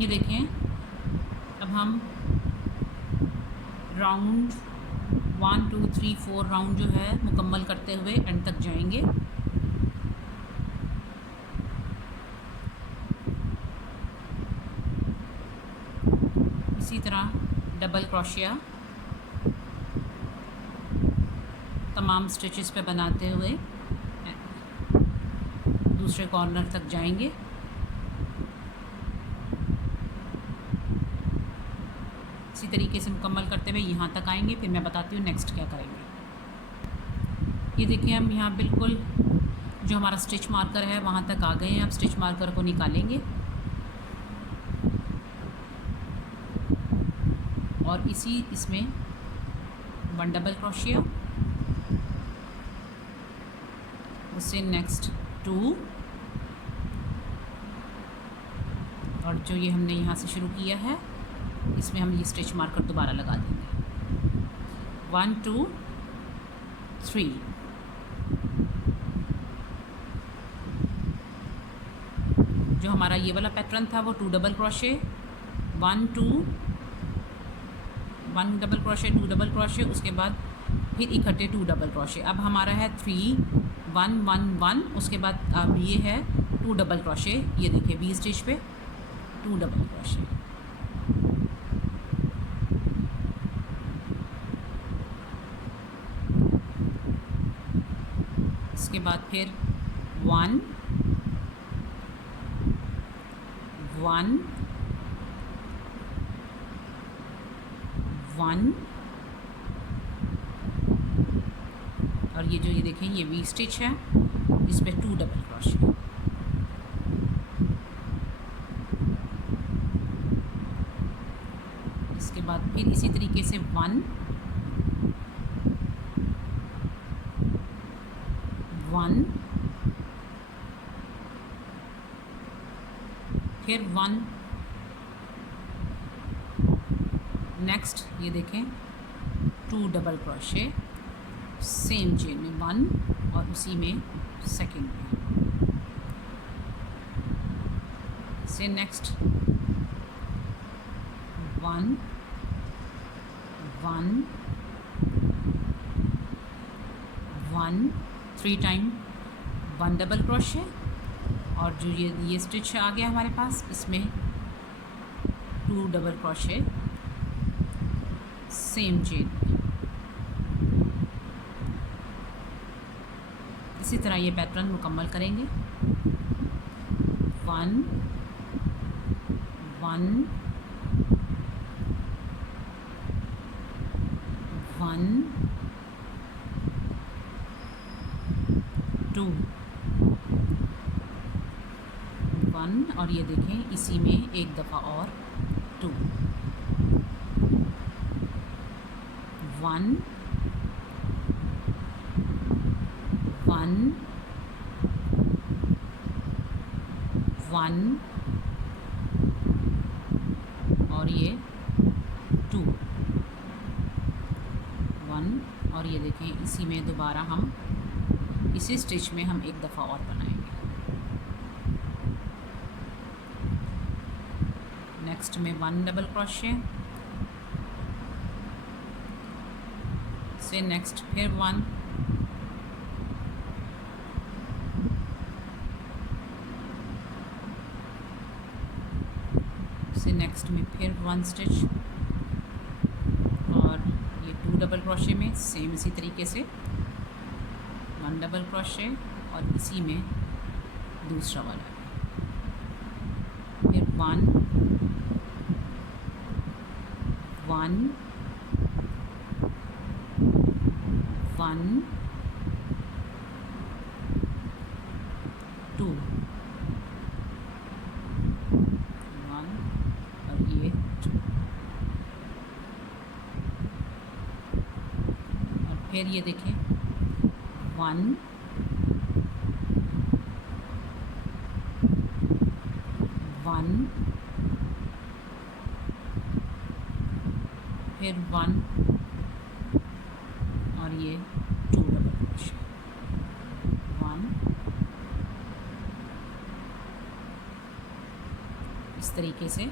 ये देखें, अब हम राउंड 1 2 3 4 राउंड जो है मुकम्मल करते हुए एंड तक जाएंगे। इसी तरह डबल क्रोशिया तमाम स्टिचेस पे बनाते हुए दूसरे कॉर्नर तक जाएंगे। इसी तरीके से मुकम्मल करते हुए यहाँ तक आएंगे, फिर मैं बताती हूँ नेक्स्ट क्या करेंगे। ये देखिए, हम यहाँ बिल्कुल जो हमारा स्टिच मार्कर है वहाँ तक आ गए हैं। अब स्टिच मार्कर को निकालेंगे और इसमें 1 डबल क्रोशिया, उससे नेक्स्ट 2, और जो ये हमने यहाँ से शुरू किया है इसमें हम ये स्टिच मार्कर दोबारा लगा देंगे। 1 2 3, जो हमारा ये वाला पैटर्न था वो 2 double crochet, 1 double crochet, 2 double crochet, उसके बाद फिर इकट्ठे 2 डबल क्रोशे। अब हमारा है 3 1 1 1, उसके बाद अब ये है 2 डबल क्रोशे। ये देखिए वी स्टिच पे 2 डबल क्रोशे, इसके बाद फिर 1 1 1, और ये देखें ये वी स्टिच है, इस पे 2 डबल क्रोशे। इसके बाद फिर इसी तरीके से 1 1, फिर 1, नेक्स्ट ये देखें 2 डबल क्रोशे सेम चेन में 1 और उसी में सेकंड में से नेक्स्ट 1 1 1, 3 टाइम 1 डबल क्रोशे, और जो ये स्टिच आ गया हमारे पास इसमें 2 डबल क्रोशे सेम चेन। इसी तरह ये पैटर्न मुकम्मल करेंगे। 1 1 1 2 1, और ये देखें इसी में एक दफ़ा और 2 1 1 1, और ये 2 1, और ये देखें इसी में दोबारा हम इसी स्टिच में हम एक दफ़ा और बनाएंगे। नेक्स्ट में 1 डबल क्रोशे, से नेक्स्ट फिर 1, से नेक्स्ट में फिर 1 स्टिच, और ये 2 डबल क्रोशे में सेम इसी तरीके से 1 डबल क्रोशे, और इसी में दूसरा वाला फिर 1 1 1 2 1, और ये 2, और फिर ये देखें 1 1, फिर 1, और ये 2 डबल क्रोशे, 1, इस इस तरीके से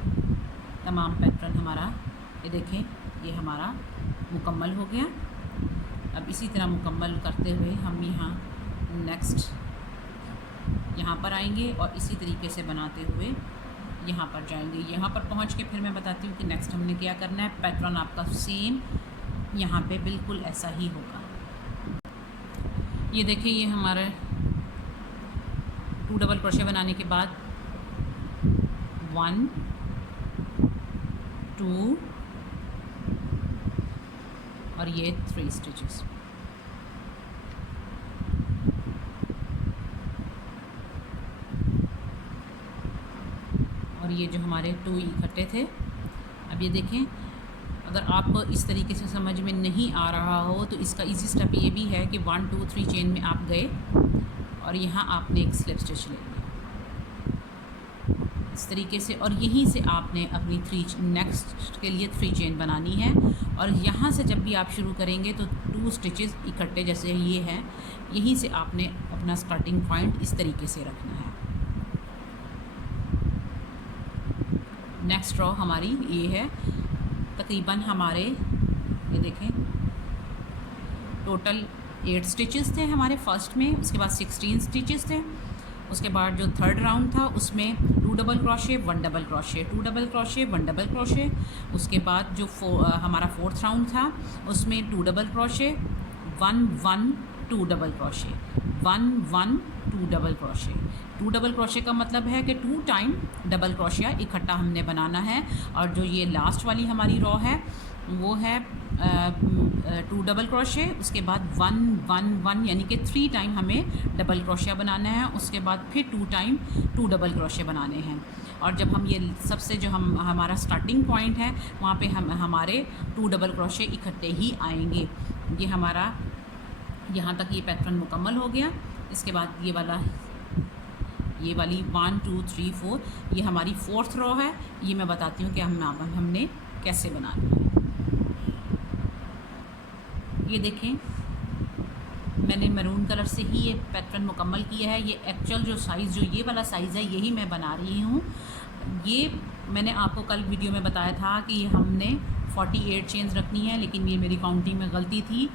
तमाम पैटर्न हमारा, ये देखें, ये हमारा मुकम्मल हो गया। अब इसी तरह मुकम्मल करते हुए हम यहाँ नेक्स्ट यहाँ पर आएंगे और इसी तरीके से बनाते हुए यहाँ पर जाएंगे। यहाँ पर पहुँच के फिर मैं बताती हूँ कि नेक्स्ट हमने क्या करना है। पैटर्न आपका सेम यहाँ पे बिल्कुल ऐसा ही होगा। ये देखिए, ये हमारे 2 डबल क्रोशे बनाने के बाद 1 2 और ये 3 स्टिचेस। और ये जो हमारे 2 इकट्ठे थे। अब ये देखें, अगर आपको इस तरीके से समझ में नहीं आ रहा हो तो इसका इजी स्टेप ये भी है कि 1 2 3 चेन में आप गए और यहाँ आपने एक स्लिप स्टिच ले लिया इस तरीके से, और यहीं से आपने अपनी 3 नेक्स्ट के लिए 3 चेन बनानी है। और यहाँ से जब भी आप शुरू करेंगे तो 2 स्टिचेस इकट्ठे जैसे ये है, यहीं से आपने अपना स्टार्टिंग पॉइंट इस तरीके से रखना है। नेक्स्ट रॉ हमारी ये है, तकरीबन हमारे ये देखें टोटल 8 स्टिचेस थे हमारे फर्स्ट में, उसके बाद 16 स्टिचेस थे। उसके बाद जो थर्ड राउंड था उसमें 2 double crochet 1 double crochet 2 double crochet 1 double crochet. उसके बाद जो हमारा फोर्थ राउंड था उसमें 2 double crochet 1 1 2 double crochet 1 1 2 double crochet. 2 double crochet का मतलब है कि 2 टाइम डबल क्रोशिया इकट्ठा हमने बनाना है। और जो ये लास्ट वाली हमारी रॉ है वो है 2 डबल क्रोशे, उसके बाद 1 1 1 यानी कि 3 टाइम हमें डबल क्रोशिया बनाना है। उसके बाद फिर 2 टाइम 2 डबल क्रोशे बनाने हैं। और जब हम ये सबसे जो हमारा स्टार्टिंग पॉइंट है वहाँ पे हमारे 2 डबल क्रोशे इकट्ठे ही आएंगे। ये हमारा यहाँ तक ये पैटर्न मुकम्मल हो गया। इसके बाद ये वाली 1 2 3 4 ये हमारी फोर्थ रॉ है। ये मैं बताती हूँ कि हमने कैसे बनाना है। ये देखें, मैंने मैरून कलर से ही ये पैटर्न मुकम्मल किया है। ये एक्चुअल जो साइज़, जो ये वाला साइज़ है, यही मैं बना रही हूँ। ये मैंने आपको कल वीडियो में बताया था कि हमने 48 चेन्स रखनी है, लेकिन ये मेरी काउंटिंग में गलती थी।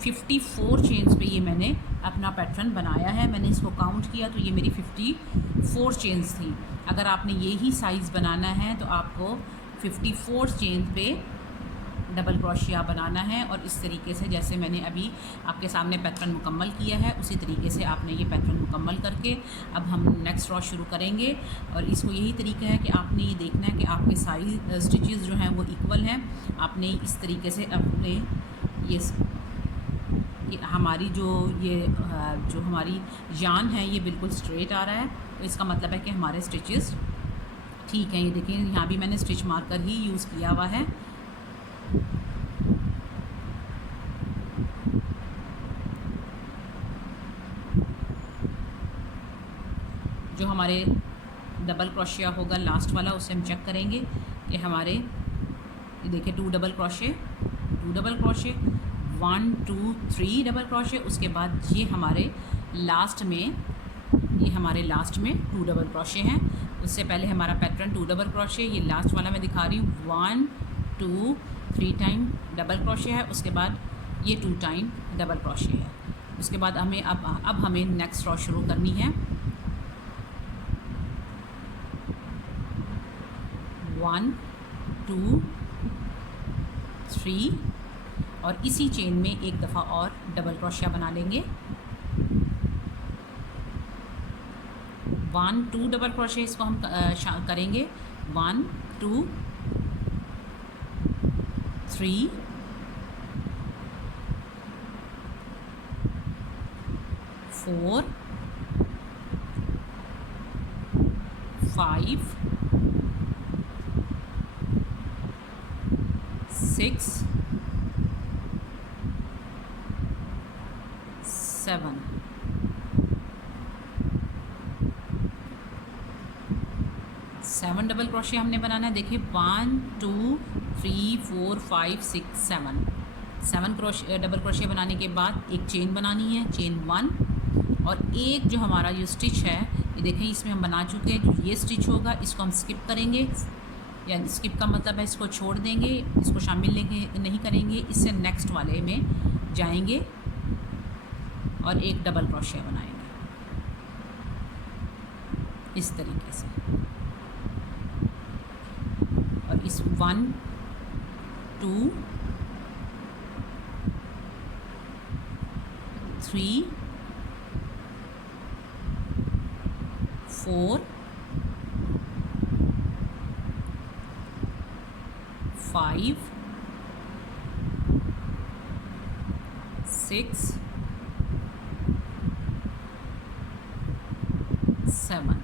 54 चेन्स पे ये मैंने अपना पैटर्न बनाया है। मैंने इसको काउंट किया तो ये मेरी 54 चेन्स थी। अगर आपने यही साइज़ बनाना है तो आपको 54 चेन्स पे डबल क्रोशिया बनाना है। और इस तरीके से जैसे मैंने अभी आपके सामने पैटर्न मुकम्मल किया है उसी तरीके से आपने ये पैटर्न मुकम्मल करके अब हम नेक्स्ट रॉ शुरू करेंगे। और इसको यही तरीका है कि आपने ये देखना है कि आपके सारी स्टिचेस जो हैं वो इक्वल हैं। आपने इस तरीके से अपने ये हमारी जो हमारी जान है ये बिल्कुल स्ट्रेट आ रहा है, तो इसका मतलब है कि हमारे स्टिचेस ठीक हैं। ये देखिए, यहाँ भी मैंने स्टिच मार्कर ही यूज़ किया हुआ है। जो हमारे डबल क्रोशिया होगा लास्ट वाला, उसे हम चेक करेंगे कि हमारे, ये देखिए, 2 डबल क्रोशे 1 2 3 डबल क्रोशे। उसके बाद ये हमारे लास्ट में 2 डबल क्रोशे हैं। उससे पहले हमारा पैटर्न 2 डबल क्रोशे, ये लास्ट वाला मैं दिखा रही हूँ, 1 2 3 टाइम डबल क्रोशे है। उसके बाद ये 2 टाइम डबल क्रोशे है। उसके बाद हमें अब हमें नेक्स्ट रॉ शुरू करनी है। 1 2 3 और इसी चेन में एक दफ़ा और डबल क्रोशिया बना लेंगे। 1 2 डबल क्रोशिया इसको हम करेंगे। 1 2 3 4 5 6 7 7 डबल क्रोशिया हमने बनाना है। देखिए, 1 2 3 4 5 6 7 डबल क्रोशिया बनाने के बाद एक चेन बनानी है, चेन 1। और एक जो हमारा ये स्टिच है, ये देखें इसमें हम बना चुके हैं। जो ये स्टिच होगा इसको हम स्किप करेंगे, या स्किप का मतलब है इसको छोड़ देंगे, इसको शामिल नहीं करेंगे। इससे नेक्स्ट वाले में जाएंगे और एक डबल क्रोशिया बनाएंगे इस तरीके से। और इस 1 2 3 4 5 6 7।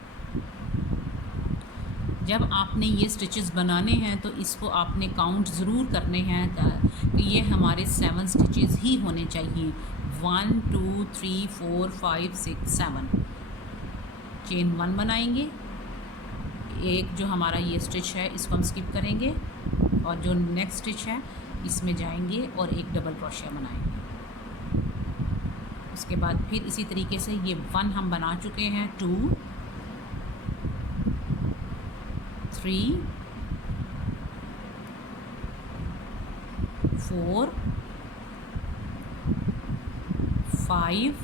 जब आपने ये स्टिचेस बनाने हैं तो इसको आपने काउंट ज़रूर करने हैं कि ये हमारे 7 स्टिचेस ही होने चाहिए। 1 2 3 4 5 6 7 चेन 1 बनाएंगे। एक जो हमारा ये स्टिच है इसको हम स्किप करेंगे और जो नेक्स्ट स्टिच है इसमें जाएंगे और एक डबल क्रोशिया बनाएंगे। उसके बाद फिर इसी तरीके से ये 1 हम बना चुके हैं, 2 3 4 5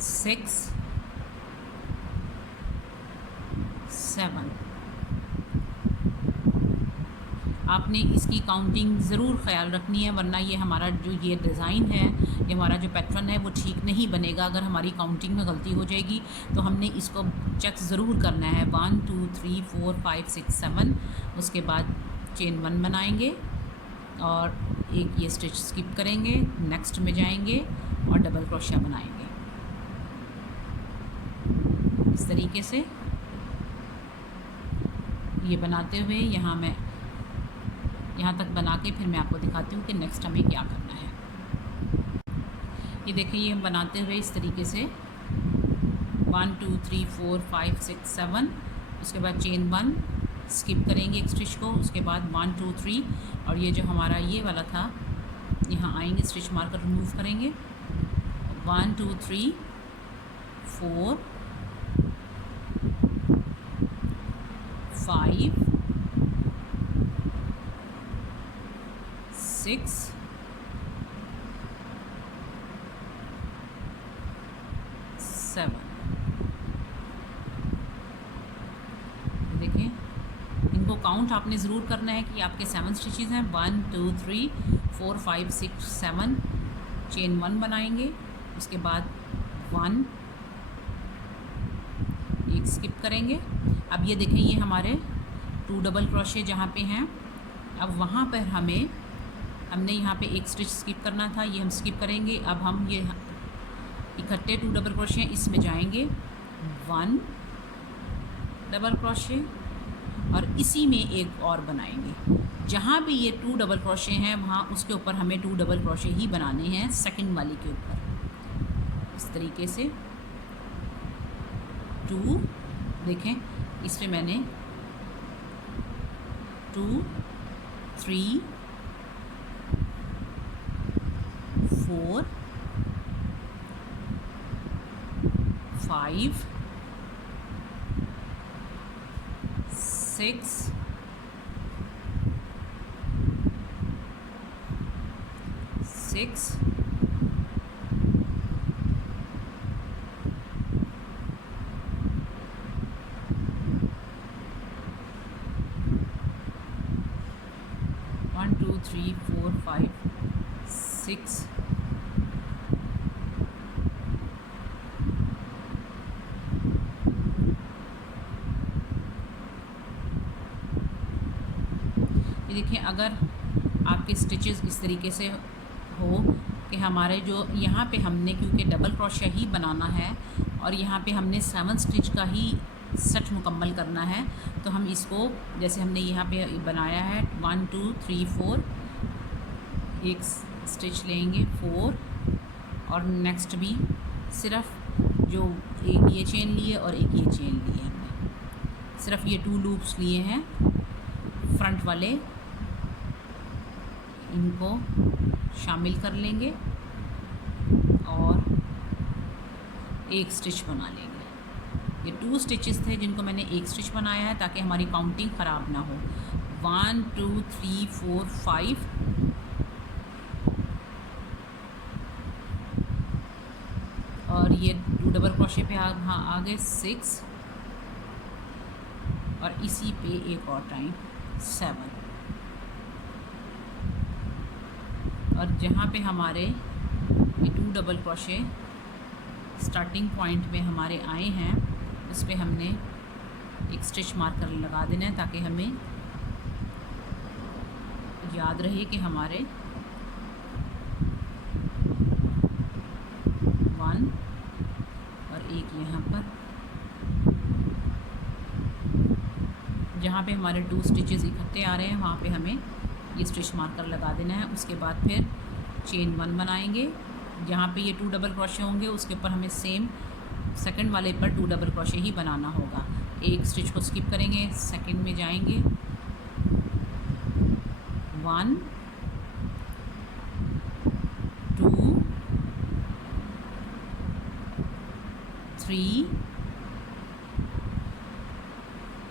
6 7। आपने इसकी काउंटिंग ज़रूर ख्याल रखनी है, वरना ये हमारा जो ये डिज़ाइन है, ये हमारा जो पैटर्न है वो ठीक नहीं बनेगा। अगर हमारी काउंटिंग में गलती हो जाएगी तो हमने इसको चेक ज़रूर करना है। 1 2 3 4 5 6 7। उसके बाद चेन 1 बनाएंगे और एक ये स्टिच स्किप करेंगे, नेक्स्ट में जाएंगे और डबल क्रोशिया बनाएंगे इस तरीके से। ये बनाते हुए यहाँ तक बना के फिर मैं आपको दिखाती हूँ कि नेक्स्ट हमें क्या करना है। ये देखिए ये हम बनाते हुए इस तरीके से 1 2 3 4 5 6 7। उसके बाद चेन 1 स्किप करेंगे एक स्टिच को। उसके बाद 1 2 3 और ये जो हमारा ये वाला था यहाँ आएंगे, स्टिच मार्कर रिमूव करेंगे। 1 2 3 4 5 6 7। देखें इनको काउंट आपने ज़रूर करना है कि आपके 7 स्टिचेस हैं। 1 2 3 4 5 6 7 चेन 1 बनाएंगे। उसके बाद 1 एक स्किप करेंगे। अब ये देखें ये हमारे 2 डबल क्रोशे जहाँ पे हैं, अब वहाँ पर हमने यहाँ पे एक स्टिच स्किप करना था, ये हम स्किप करेंगे। अब हम ये इकट्ठे 2 डबल क्रोशे इसमें जाएंगे, 1 डबल क्रोशे और इसी में एक और बनाएंगे। जहाँ भी ये 2 डबल क्रोशे हैं वहाँ उसके ऊपर हमें 2 डबल क्रोशे ही बनाने हैं, सेकंड वाली के ऊपर इस तरीके से 2। देखें इसमें मैंने 2 3 4 5 6 6 1 2 3 4 5 6 ये देखिए अगर आपके स्टिचेस इस तरीके से हो कि हमारे जो यहाँ पे हमने क्योंकि डबल क्रोशिया ही बनाना है और यहाँ पे हमने 7 स्टिच का ही सेट मुकम्मल करना है, तो हम इसको जैसे हमने यहाँ पे बनाया है 1 2 3 4 एक स्टिच लेंगे 4 और नेक्स्ट भी सिर्फ जो एक ये चेन लिए और एक ये चेन लिए हमने, सिर्फ ये 2 लूप्स लिए हैं फ्रंट वाले, इनको शामिल कर लेंगे और एक स्टिच बना लेंगे। ये 2 स्टिचेस थे जिनको मैंने एक स्टिच बनाया है ताकि हमारी काउंटिंग ख़राब ना हो। 1 2 3 4 5 और ये 2 डबल क्रोशे पे आगे 6 और इसी पे एक और टाइम 7 और जहाँ पे हमारे ये 2 डबल क्रोशे स्टार्टिंग पॉइंट में हमारे आए हैं उस पर हमने एक स्टिच मार्कर लगा देना है ताकि हमें याद रहे कि हमारे 1 और एक यहाँ पर जहाँ पे हमारे 2 स्टिचेस इकट्ठे आ रहे हैं वहाँ पे हमें ये स्टिच मार्कर लगा देना है। उसके बाद फिर चेन 1 बनाएंगे। जहाँ पे ये 2 डबल क्रोशे होंगे उसके ऊपर हमें सेम सेकंड वाले पर 2 डबल क्रोशे ही बनाना होगा। एक स्टिच को स्किप करेंगे, सेकंड में जाएंगे, 1 2 3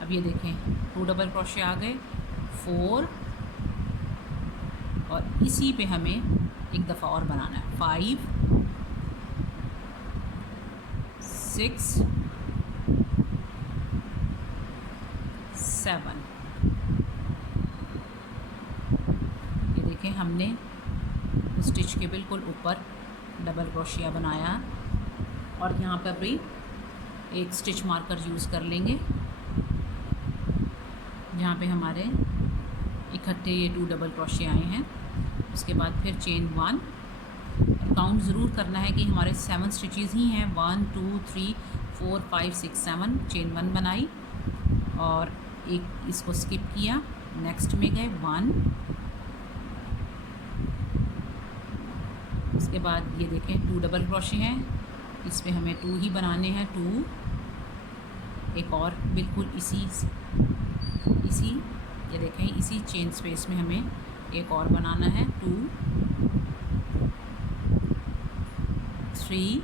अब ये देखें 2 डबल क्रोशे आ गए, 4 और इसी पे हमें एक दफ़ा और बनाना है, 5 6 7 ये देखें हमने स्टिच के बिल्कुल ऊपर डबल क्रोशिया बनाया और यहाँ पर भी एक स्टिच मार्कर यूज़ कर लेंगे जहाँ पे हमारे इकट्ठे ये 2 डबल क्रोशे आए हैं। उसके बाद फिर चेन 1 काउंट ज़रूर करना है कि हमारे 7 स्टिचेस ही हैं, 1 2 3 4 5 6 7 चेन 1 बनाई और एक इसको स्किप किया, नेक्स्ट में गए 1 उसके बाद ये देखें 2 डबल क्रोशे हैं, इस पे हमें 2 ही बनाने हैं, 2 एक और बिल्कुल इसी ये देखें इसी चेन स्पेस में हमें एक और बनाना है, 2 3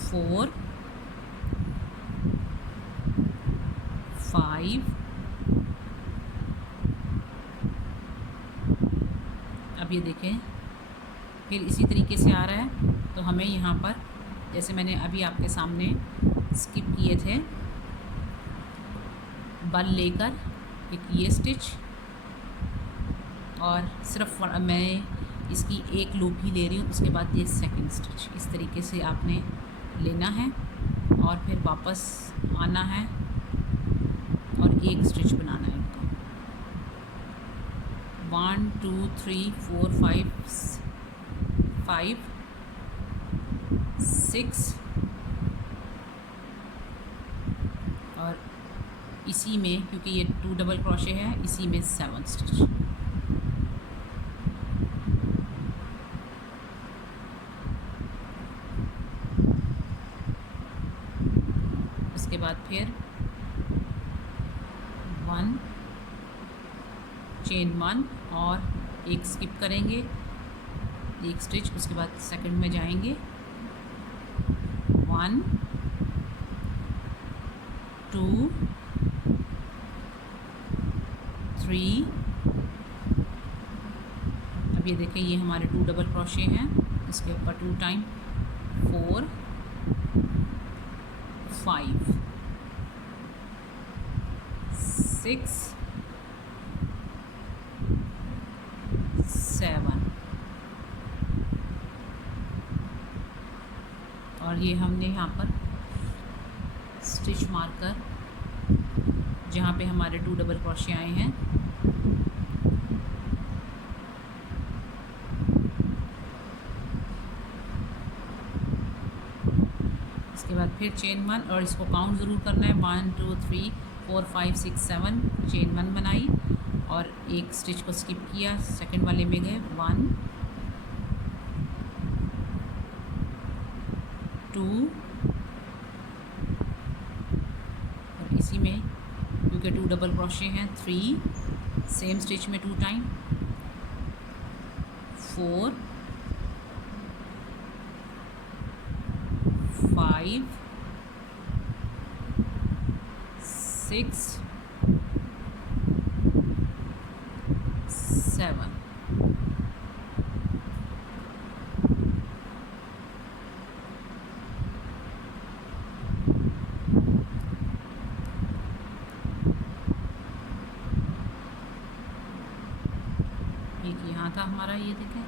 4 5 अब ये देखें फिर इसी तरीके से आ रहा है तो हमें यहाँ पर जैसे मैंने अभी आपके सामने स्किप किए थे बल लेकर एक ये स्टिच और सिर्फ मैं इसकी एक लूप ही ले रही हूँ, उसके बाद ये सेकंड स्टिच इस तरीके से आपने लेना है और फिर वापस आना है और एक स्टिच बनाना है इनका, 1 2 3 4 5 6 और इसी में क्योंकि ये 2 डबल क्रोशे है इसी में 7 स्टिच। उसके बाद फिर 1 चेन 1 और एक स्किप करेंगे, एक स्टिच, उसके बाद सेकंड में जाएंगे, 1 2 3 अब ये देखें ये हमारे 2 डबल क्रोशे हैं, इसके ऊपर 2 टाइम 4 5 6 7 और ये हमने यहाँ पर स्टिच मार्कर जहाँ पे हमारे 2 डबल क्रोशे आए हैं इसके बाद फिर चेन 1 और इसको काउंट ज़रूर करना है, 1 2 3 4 5 6 7 चेन 1 बनाई और एक स्टिच को स्किप किया, सेकंड वाले में गए, 1 2 और इसी में क्योंकि 2 डबल क्रोशे हैं 3 सेम स्टिच में 2 टाइम 4 5 6 7 एक यहाँ था हमारा, ये देखें,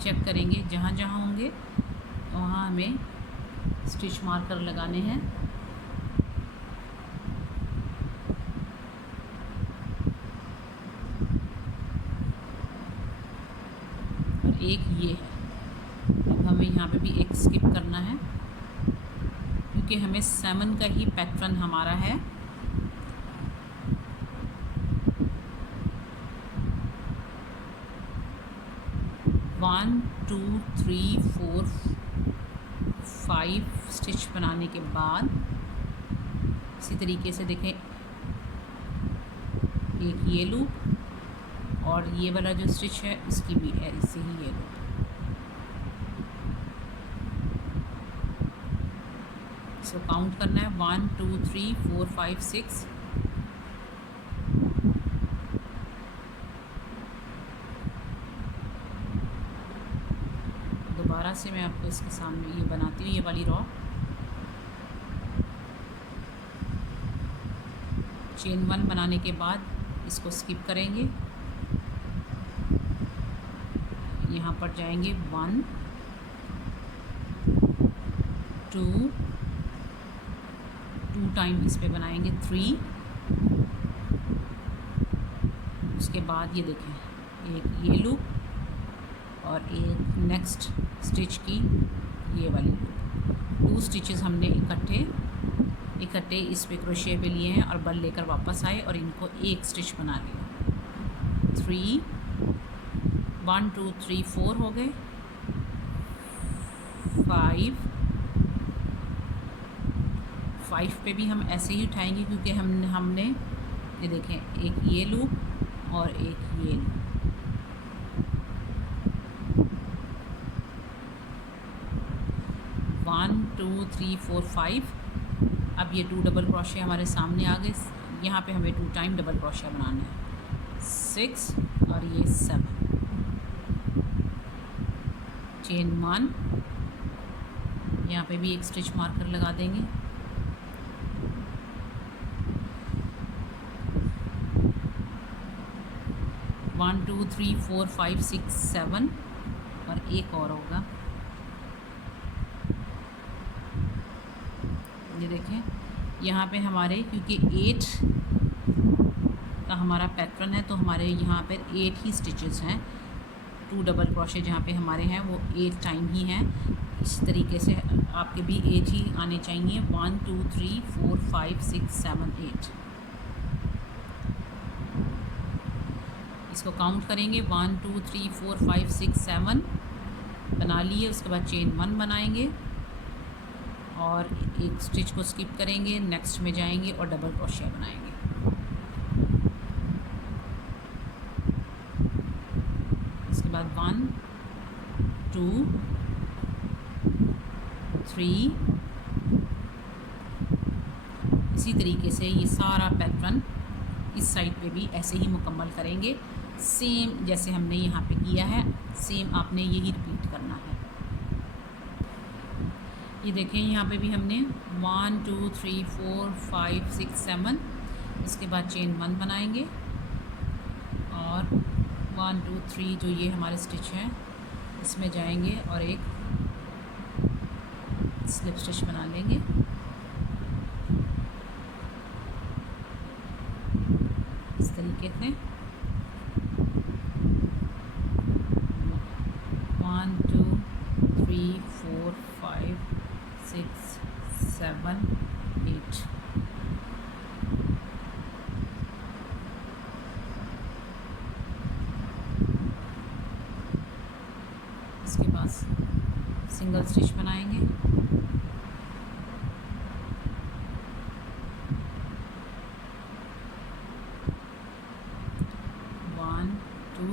चेक करेंगे जहाँ जहाँ होंगे वहाँ हमें स्टिच मार्कर लगाने हैं। और एक ये है, अब हमें यहाँ पे भी एक स्किप करना है क्योंकि हमें 7 का ही पैटर्न हमारा है। वन 2 3 4 5 स्टिच बनाने के बाद इसी तरीके से देखें, एक ये लूप और ये वाला जो स्टिच है इसकी भी है इससे ही ये लूप। इसको काउंट करना है 1 2 3 4 5 6। दोबारा से मैं आपको इसके सामने ये बनाती हूँ, ये वाली रॉ चेन 1 बनाने के बाद इसको स्किप करेंगे, यहाँ पर जाएंगे 1 2 टाइम इस पे बनाएंगे 3, उसके बाद ये देखें एक ये लूप और एक नेक्स्ट स्टिच की ये वाली लूप। 2 स्टिचेस हमने इकट्ठे इस पे क्रोशे पे लिए हैं और बल लेकर वापस आए और इनको एक स्टिच बना लिया। 3 1 2 3 4 हो गए, 5 पे भी हम ऐसे ही उठाएंगे क्योंकि हमने ये देखें एक ये लूप और एक ये लूप। वन 2 3 4 5। अब ये 2 डबल क्रोशे हमारे सामने आ गए, यहाँ पे हमें 2 टाइम डबल क्रोशे बनाना है, 6 और ये 7, चेन 1, यहाँ पे भी एक स्टिच मार्कर लगा देंगे। वन 2 3 4 5 6 7 और एक और होगा, ये देखें यहाँ पे हमारे क्योंकि 8 का हमारा पैटर्न है तो हमारे यहाँ पर 8 ही स्टिचेस हैं। 2 डबल क्रोशे जहाँ पे हमारे हैं वो 8 टाइम ही हैं। इस तरीके से आपके भी 8 ही आने चाहिए, 1 2 3 4 5 6 7 8। इसको काउंट करेंगे 1 2 3 4 5 6 7 बना लिए, उसके बाद चेन 1 बनाएंगे और एक स्टिच को स्किप करेंगे, नेक्स्ट में जाएंगे और डबल क्रोशिया बनाएंगे। इसके बाद 1 2 3, इसी तरीके से ये सारा पैटर्न इस साइड पे भी ऐसे ही मुकम्मल करेंगे, सेम जैसे हमने यहाँ पे किया है, सेम आपने यही रिपीट करना है। ये देखें यहाँ पे भी हमने 1 2 3 4 5 6 7, इसके बाद चेन 1 बनाएंगे और 1 2 3 जो ये हमारे स्टिच हैं इसमें जाएंगे और एक स्लिप स्टिच बना लेंगे। इस तरीके से 1 2 3 4 5 6 7 8। इसके बाद सिंगल स्टिच बनाएंगे,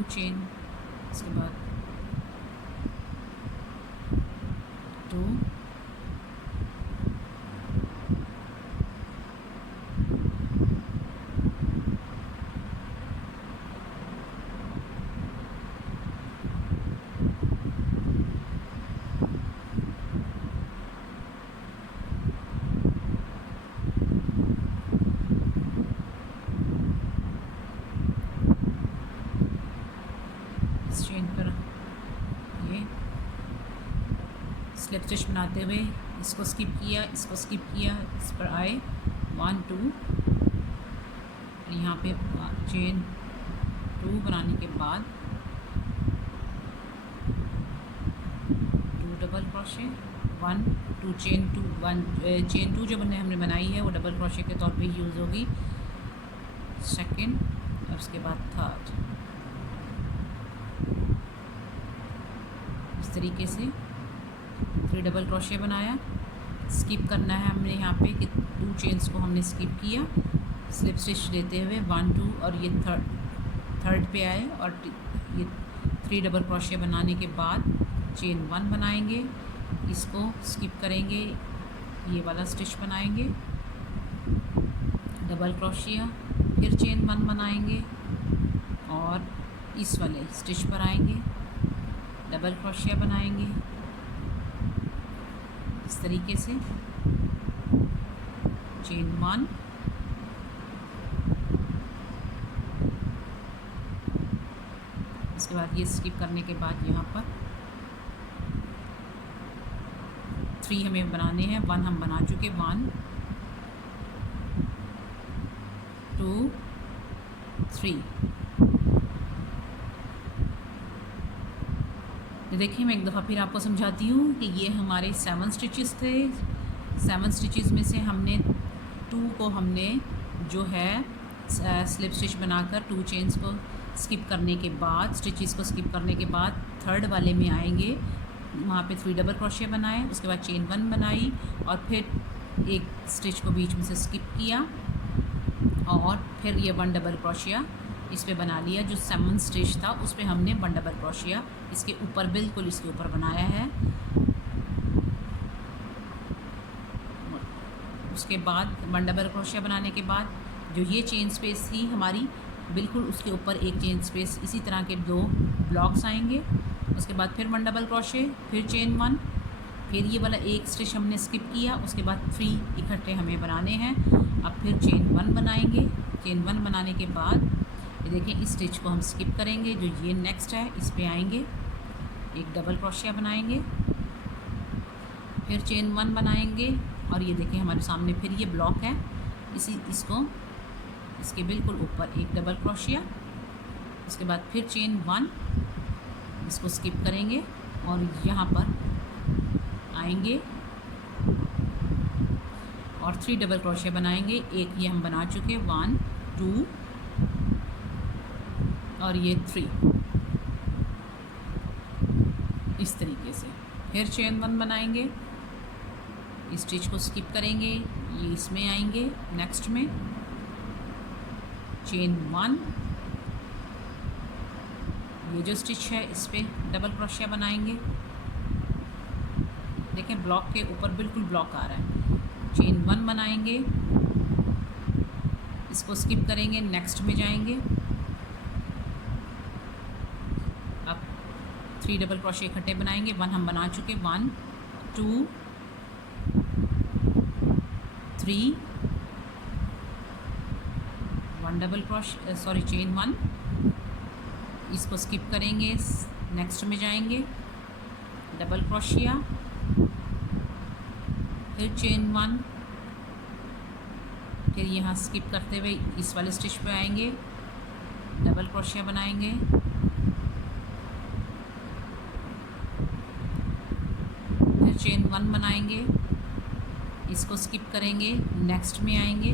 चेन, उसके बाद 2, चेन पर ये स्लिप स्टिच बनाते हुए इसको स्किप किया, इसको स्किप किया, इस पर आए 1 2, यहाँ पे चेन 2 बनाने के बाद 2 डबल क्रोशे, 1 2 चेन 2, 1 चेन 2 जो हमने बनाई है वो डबल क्रोशे के तौर पे यूज़ होगी, सेकंड और उसके बाद थर्ड। इस तरीके से 3 डबल क्रोशे बनाया। स्किप करना है हमने यहाँ पे कि 2 चेन्स को हमने स्किप किया, स्लिप स्टिच देते हुए 1 2 और ये थर्ड पे आए और ये 3 डबल क्रोशे बनाने के बाद चेन 1 बनाएंगे, इसको स्किप करेंगे, ये वाला स्टिच बनाएंगे, डबल क्रोशिया, फिर चेन 1 बनाएंगे और इस वाले स्टिच पर आएंगे, डबल क्रोशिया बनाएंगे इस तरीके से, चेन 1, इसके बाद ये स्किप करने के बाद यहाँ पर 3 हमें बनाने हैं, 1 हम बना चुके, 1 2 3। देखिए मैं एक दफ़ा फिर आपको समझाती हूँ कि ये हमारे 7 स्टिचेस थे। 7 स्टिचेस में से हमने 2 को हमने जो है स्लिप स्टिच बनाकर 2 चेन्स को स्किप करने के बाद, स्टिचेस को स्किप करने के बाद थर्ड वाले में आएंगे, वहाँ पे 3 डबल क्रोशिया बनाए, उसके बाद चेन 1 बनाई और फिर एक स्टिच को बीच में से स्किप किया और फिर ये 1 डबल क्रोशिया इस पे बना लिया। जो 7 स्टिच था उस पे हमने 1 डबल क्रोशिया इसके ऊपर, बिल्कुल इसके ऊपर बनाया है। उसके बाद 1 डबल क्रोशिया बनाने के बाद जो ये चेन स्पेस थी हमारी, बिल्कुल उसके ऊपर एक चेन स्पेस, इसी तरह के 2 ब्लॉक्स आएंगे। उसके बाद फिर 1 डबल क्रोशे, फिर चेन 1, फिर ये वाला एक स्टिच हमने स्किप किया, उसके बाद 3 इकट्ठे हमें बनाने हैं। अब फिर चेन 1 बनाएंगे, चेन 1 बनाने के बाद ये देखें इस स्टिच को हम स्किप करेंगे, जो ये नेक्स्ट है इस पे आएंगे, एक डबल क्रोशिया बनाएंगे, फिर चेन 1 बनाएंगे और ये देखें हमारे सामने फिर ये ब्लॉक है, इसको इसके बिल्कुल ऊपर एक डबल क्रोशिया, उसके बाद फिर चेन 1, इसको स्किप करेंगे और यहाँ पर आएंगे और 3 डबल क्रोशिया बनाएंगे। एक ये हम बना चुके, 1 2 और ये 3 इस तरीके से। फिर चेन 1 बनाएंगे, इस स्टिच को स्किप करेंगे, ये इसमें आएंगे नेक्स्ट में, चेन 1, ये जो स्टिच है इस पे डबल क्रोशिया बनाएंगे। देखें ब्लॉक के ऊपर बिल्कुल ब्लॉक आ रहा है, चेन 1 बनाएंगे, इसको स्किप करेंगे, नेक्स्ट में जाएंगे। अब 3 डबल क्रोशिया इकट्ठे बनाएंगे, 1 हम बना चुके, 1 2 3, 1 डबल क्रोशिया, सॉरी चेन 1, इसको स्किप करेंगे, नेक्स्ट में जाएंगे, डबल क्रोशिया, फिर चेन 1, फिर यहाँ स्किप करते हुए इस वाले स्टिच पे आएंगे, डबल क्रोशिया बनाएंगे, फिर चेन 1 बनाएंगे, इसको स्किप करेंगे, नेक्स्ट में आएंगे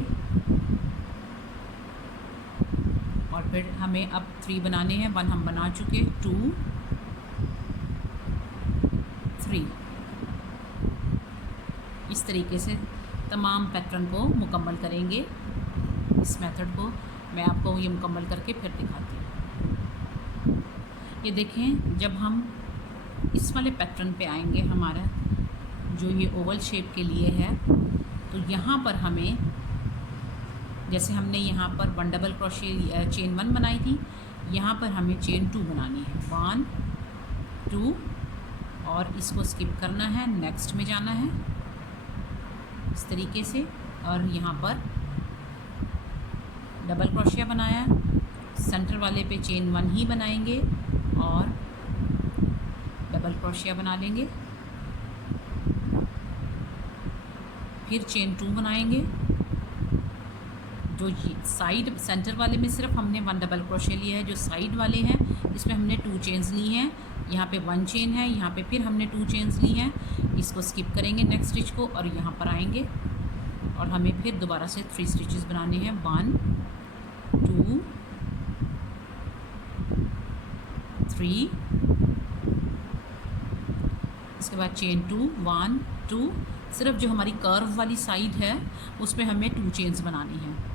और फिर हमें अब 3 बनाने हैं, 1 हम बना चुके, 2 3 इस तरीके से तमाम पैटर्न को मुकम्मल करेंगे। इस मेथड को मैं आपको ये मुकम्मल करके फिर दिखाती हूँ। ये देखें, जब हम इस वाले पैटर्न पे आएंगे, हमारा जो ये ओवल शेप के लिए है, तो यहाँ पर हमें, जैसे हमने यहाँ पर 1 डबल क्रोशे चेन 1 बनाई थी, यहाँ पर हमें चेन 2 बनानी है, 1 2, और इसको स्किप करना है, नेक्स्ट में जाना है इस तरीके से, और यहाँ पर डबल क्रोशिया बनाया, सेंटर वाले पे चेन 1 ही बनाएंगे और डबल क्रोशिया बना लेंगे, फिर चेन 2 बनाएंगे। जो साइड सेंटर वाले में सिर्फ हमने 1 डबल क्रोशिया लिया है, जो साइड वाले हैं इसमें हमने 2 चेन्स ली हैं, यहाँ पे 1 चेन है, यहाँ पे फिर हमने 2 चेन्स ली हैं। इसको स्किप करेंगे नेक्स्ट स्टिच को, और यहाँ पर आएंगे और हमें फिर दोबारा से 3 स्टिचेस बनाने हैं, 1 2 3, इसके बाद चेन 2 1 2, सिर्फ जो हमारी कर्व वाली साइड है उसमें हमें 2 चेन्स बनानी है।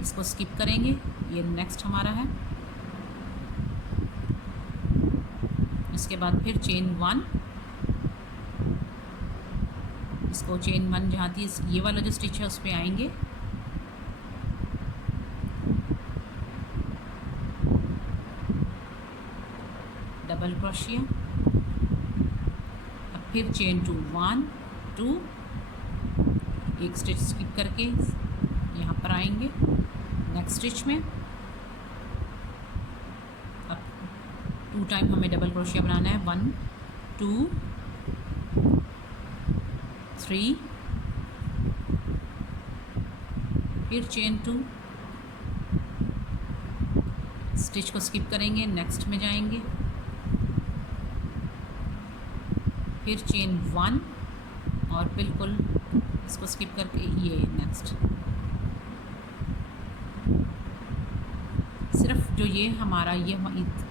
इसको स्किप करेंगे, ये नेक्स्ट हमारा है। इसके बाद फिर चेन 1, इसको चेन 1 जहाँ थी, ये वाला जो स्टिच है उस पर आएंगे, डबल क्रोशिया, अब फिर चेन 2 1 2, एक स्टिच स्किप करके यहाँ पर आएंगे नेक्स्ट स्टिच में। अब 2 टाइम हमें डबल क्रोशिया बनाना है, 1 2 3, फिर चेन 2, स्टिच को स्किप करेंगे, नेक्स्ट में जाएंगे, फिर चेन 1 और बिल्कुल इसको स्किप करके ये नेक्स्ट। सिर्फ जो ये हमारा ये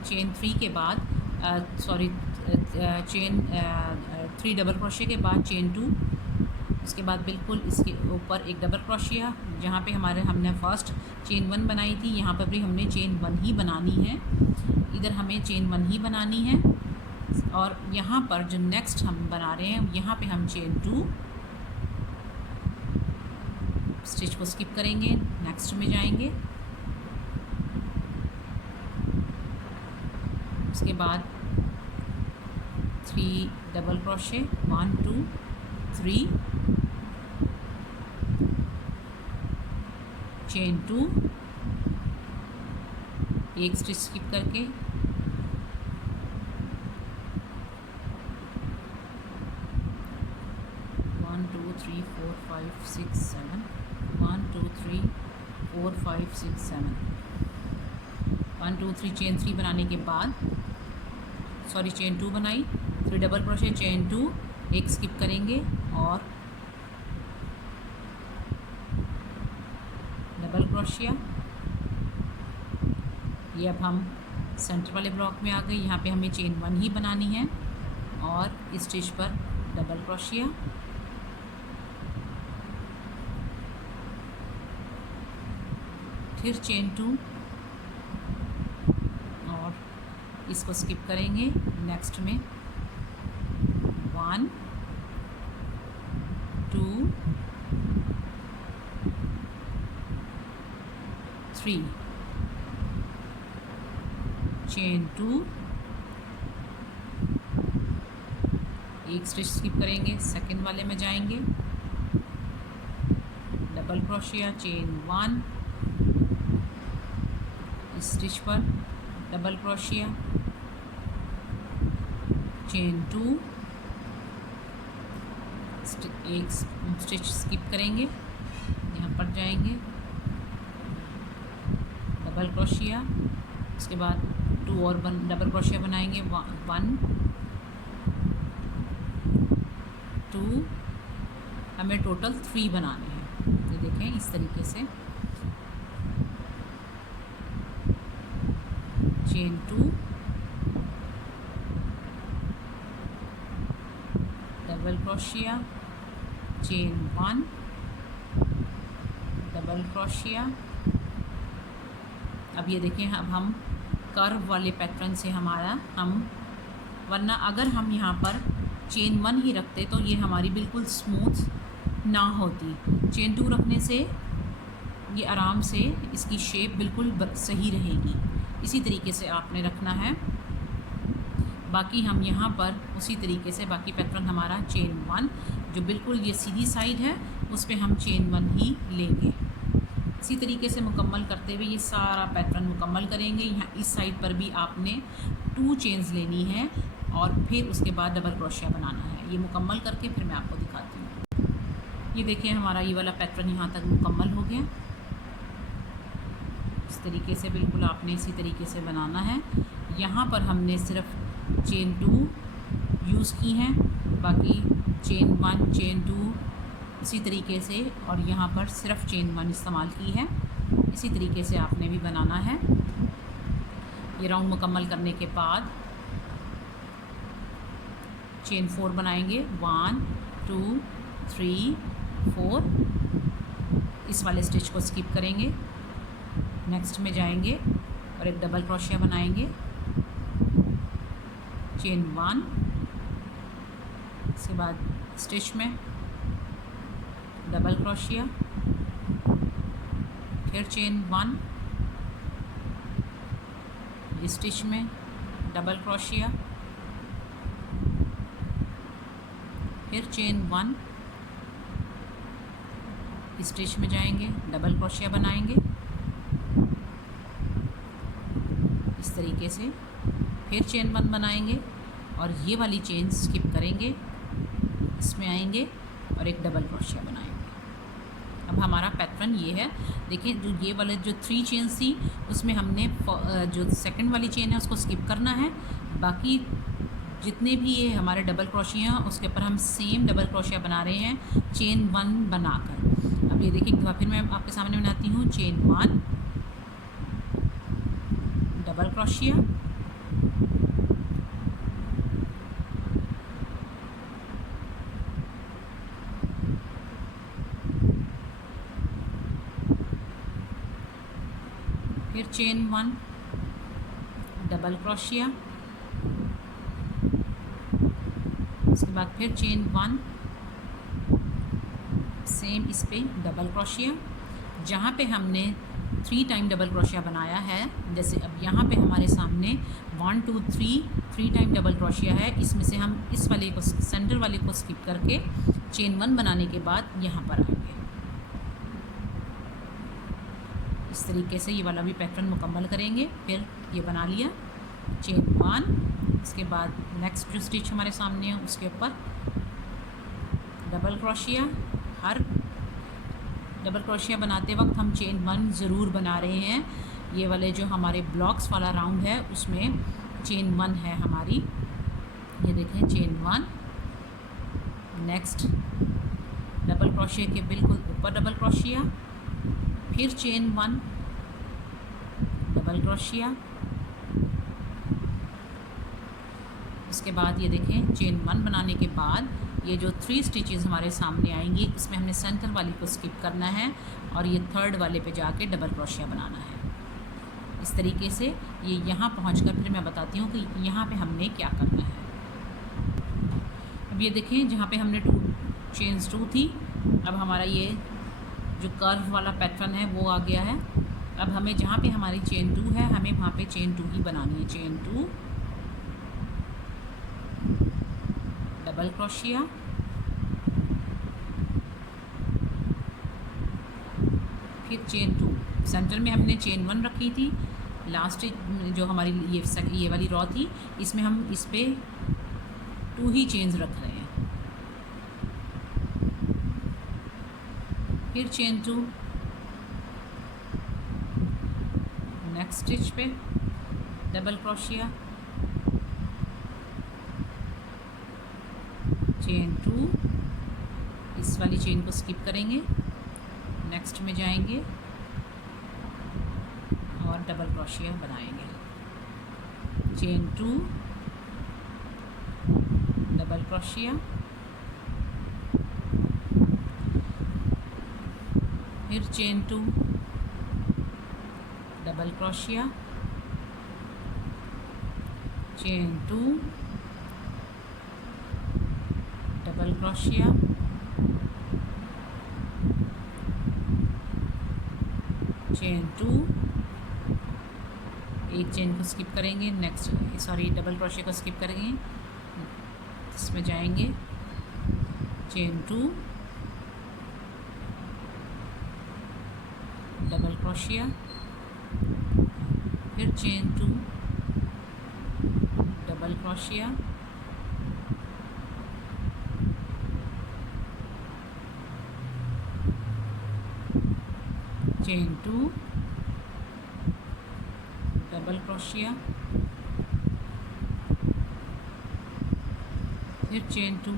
चेन 3 के बाद चेन 3 डबल क्रोशिया के बाद चेन 2, उसके बाद बिल्कुल इसके ऊपर एक डबल क्रोशिया, जहाँ पे हमने फर्स्ट चेन 1 बनाई थी, यहाँ पर भी हमने चेन 1 ही बनानी है, इधर हमें चेन 1 ही बनानी है। और यहाँ पर जो नेक्स्ट हम बना रहे हैं, यहाँ पे हम चेन 2, स्टिच को स्किप करेंगे, नेक्स्ट में जाएंगे, उसके बाद 3 डबल क्रोशे, 1 2 3, चेन 2, एक स्टिच स्किप करके, 1 2 3 4 5 6 7, 1 2 3 4 5 6 7, 1 2 3 चेन 3 बनाने के बाद, सॉरी चेन 2 बनाई, 3 डबल क्रोशे, चेन 2, एक स्किप करेंगे और डबल क्रोशिया। ये अब हम सेंटर वाले ब्लॉक में आ गए, यहाँ पे हमें चेन 1 ही बनानी है और इस स्टिच पर डबल क्रोशिया, फिर चेन 2 और इसको स्किप करेंगे, नेक्स्ट में 1 2 3, चेन 2, एक स्टिच स्किप करेंगे, सेकंड वाले में जाएंगे, डबल क्रोशिया, चेन 1, इस स्टिच पर डबल क्रोशिया, चेन 2, एक स्टिच स्किप करेंगे, यहाँ पर जाएंगे, डबल क्रोशिया, उसके बाद 2 और डबल क्रोशिया बनाएंगे, 1 2, हमें टोटल 3 बनाने हैं। ये देखें इस तरीके से, चेन 2, डबल क्रोशिया, चेन 1, डबल क्रोशिया। अब ये देखें, अब हम कर्व वाले पैटर्न से हमारा वरना अगर हम यहाँ पर चेन 1 ही रखते तो ये हमारी बिल्कुल स्मूथ ना होती। चेन 2 रखने से ये आराम से इसकी शेप बिल्कुल सही रहेगी। इसी तरीके से आपने रखना है। बाकी हम यहाँ पर उसी तरीके से बाकी पैटर्न हमारा चेन 1 जो बिल्कुल ये सीधी साइड है उस पर हम चेन 1 ही लेंगे। इसी तरीके से मुकम्मल करते हुए ये सारा पैटर्न मुकम्मल करेंगे। यहाँ इस साइड पर भी आपने 2 चेन्स लेनी है और फिर उसके बाद डबल क्रोशिया बनाना है। ये मुकम्मल करके फिर मैं आपको दिखाती हूँ। ये देखिए हमारा ये वाला पैटर्न यहाँ तक मुकम्मल हो गया। इस तरीके से बिल्कुल आपने इसी तरीके से बनाना है। यहाँ पर हमने सिर्फ चेन 2 यूज़ की हैं, बाकी चेन 1 चेन 2 इसी तरीके से, और यहाँ पर सिर्फ चेन 1 इस्तेमाल की है। इसी तरीके से आपने भी बनाना है। ये राउंड मुकम्मल करने के बाद चेन 4 बनाएंगे। 1 2 3 4 इस वाले स्टिच को स्किप करेंगे, नेक्स्ट में जाएंगे और एक डबल क्रोशिया बनाएंगे। चेन 1, इसके बाद स्टिच में डबल क्रोशिया, फिर चेन 1, ये स्टिच में डबल क्रोशिया, फिर चेन 1, स्टिच में जाएंगे डबल क्रोशिया बनाएंगे इस तरीके से, फिर चेन 1 बनाएंगे और ये वाली चेन स्किप करेंगे, इसमें आएंगे और एक डबल क्रोशिया बनाएंगे। अब हमारा पैटर्न ये है। देखिए जो ये वाले जो 3 चेन्स थी उसमें हमने जो सेकंड वाली चेन है उसको स्किप करना है। बाकी जितने भी ये हमारे डबल क्रोशिया हैं उसके ऊपर हम सेम डबल क्रोशिया बना रहे हैं चेन 1 बनाकर। अब ये देखिए एक बार फिर मैं आपके सामने बनाती हूँ। चेन 1 डबल क्रोशिया, फिर चेन 1 डबल क्रोशिया, उसके बाद फिर चेन 1 सेम इस पे डबल क्रोशिया। जहाँ पे हमने 3 टाइम डबल क्रोशिया बनाया है, जैसे अब यहाँ पे हमारे सामने 1 2 3 टाइम डबल क्रोशिया है, इसमें से हम इस वाले को सेंटर वाले को स्किप करके चेन 1 बनाने के बाद यहाँ पर आएंगे। इस तरीके से ये वाला भी पैटर्न मुकम्मल करेंगे। फिर ये बना लिया चेन 1, इसके बाद नेक्स्ट जो स्टिच हमारे सामने है उसके ऊपर डबल क्रोशिया। हर डबल क्रोशिया बनाते वक्त हम चेन 1 ज़रूर बना रहे हैं। ये वाले जो हमारे ब्लॉक्स वाला राउंड है उसमें चेन 1 है हमारी। ये देखें चेन 1, नेक्स्ट डबल क्रोशिया के बिल्कुल ऊपर डबल क्रोशिया, फिर चेन 1 डबल क्रोशिया, इसके बाद ये देखें चेन 1 बनाने के बाद ये जो 3 स्टिचेस हमारे सामने आएंगी इसमें हमने सेंटर वाली को स्किप करना है और ये थर्ड वाले पे जाके डबल क्रोशिया बनाना है। इस तरीके से ये यहाँ पहुँचकर फिर मैं बताती हूँ कि यहाँ पे हमने क्या करना है। अब ये देखें जहाँ पे हमने 2 चेन्स 2 थी, अब हमारा ये जो कर्व वाला पैटर्न है वो आ गया है। अब हमें जहाँ पे हमारी चेन 2 है हमें वहाँ पे चेन 2 ही बनानी है। चेन 2 डबल क्रोशिया, फिर चेन 2, सेंटर में हमने चेन 1 रखी थी। लास्ट जो हमारी ये वाली रॉ थी इसमें हम इस पे 2 ही चेन्स रख रहे हैं। फिर चेन 2, नेक्स्ट स्टिच पे डबल क्रोशिया, चेन 2, इस वाली चेन को स्किप करेंगे, नेक्स्ट में जाएंगे और डबल क्रोशिया बनाएंगे। चेन 2 डबल क्रोशिया, फिर चेन 2 डबल क्रोशिया, चेन 2, डबल क्रोशिया, चेन 2, एक चेन को स्किप करेंगे, नेक्स्ट सॉरी डबल क्रोशिया को स्किप करेंगे, इसमें जाएंगे, चेन 2, डबल क्रोशिया, फिर चेन 2, डबल क्रोशिया, चेन 2, डबल क्रोशिया, फिर चेन 2,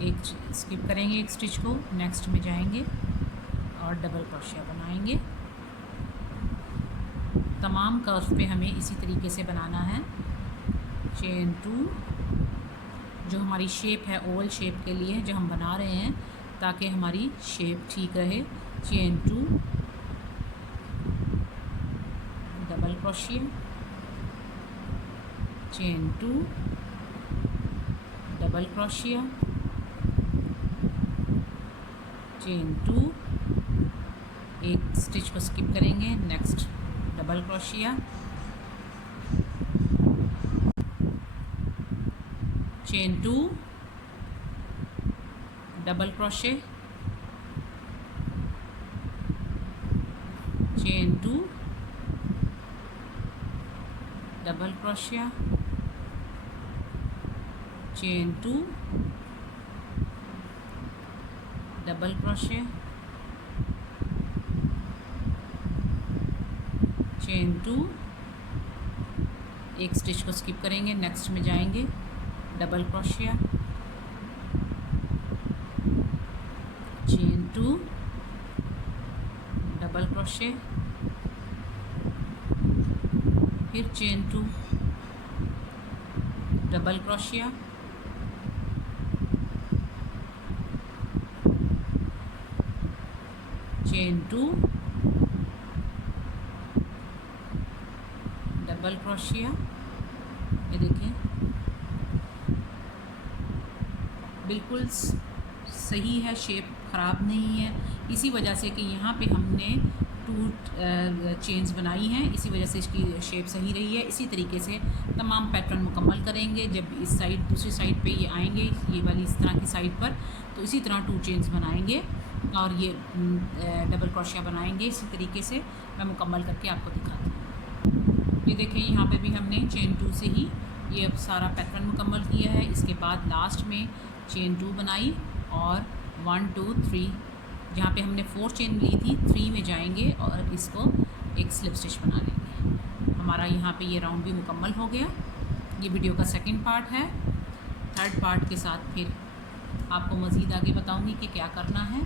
एक स्किप करेंगे एक स्टिच को, नेक्स्ट में जाएंगे और डबल क्रोशिया बनाएंगे। तमाम कर्व पे हमें इसी तरीके से बनाना है। चेन 2, जो हमारी शेप है ओवल शेप के लिए जो हम बना रहे हैं ताकि हमारी शेप ठीक रहे, चेन 2, डबल क्रोशिया, चेन 2, डबल क्रोशिया, चेन 2, एक स्टिच को स्किप करेंगे, नेक्स्ट डबल क्रोशिया, chain 2, double crochet, chain 2, double क्रोशिया, चेन 2, डबल क्रोशे, चेन 2, एक स्टिच को स्किप करेंगे, नेक्स्ट में जाएंगे, डबल क्रोशिया, चेन 2, डबल क्रोशे, फिर चेन 2, डबल क्रोशिया, चेन 2, डबल क्रोशिया। ये देखिए बिल्कुल सही है, शेप ख़राब नहीं है, इसी वजह से कि यहाँ पे हमने 2 चेन्स बनाई हैं, इसी वजह से इसकी शेप सही रही है। इसी तरीके से तमाम पैटर्न मुकम्मल करेंगे। जब इस साइड दूसरी साइड पे ये आएंगे, ये वाली इस तरह की साइड पर, तो इसी तरह 2 चेन्स बनाएंगे और ये डबल क्रोशिया बनाएंगे। इसी तरीके से मैं मुकम्मल करके आपको दिखाती हूँ। ये देखें यहाँ पे भी हमने चेन 2 से ही ये अब सारा पैटर्न मुकम्मल किया है। इसके बाद लास्ट में चेन 2 बनाई और 1 2 3, जहाँ पे हमने 4 चेन ली थी, 3 में जाएंगे और इसको एक स्लिप स्टिच बना लेंगे। हमारा यहाँ पे ये राउंड भी मुकम्मल हो गया। ये वीडियो का सेकंड पार्ट है। थर्ड पार्ट के साथ फिर आपको मज़ीद आगे बताऊँगी कि क्या करना है।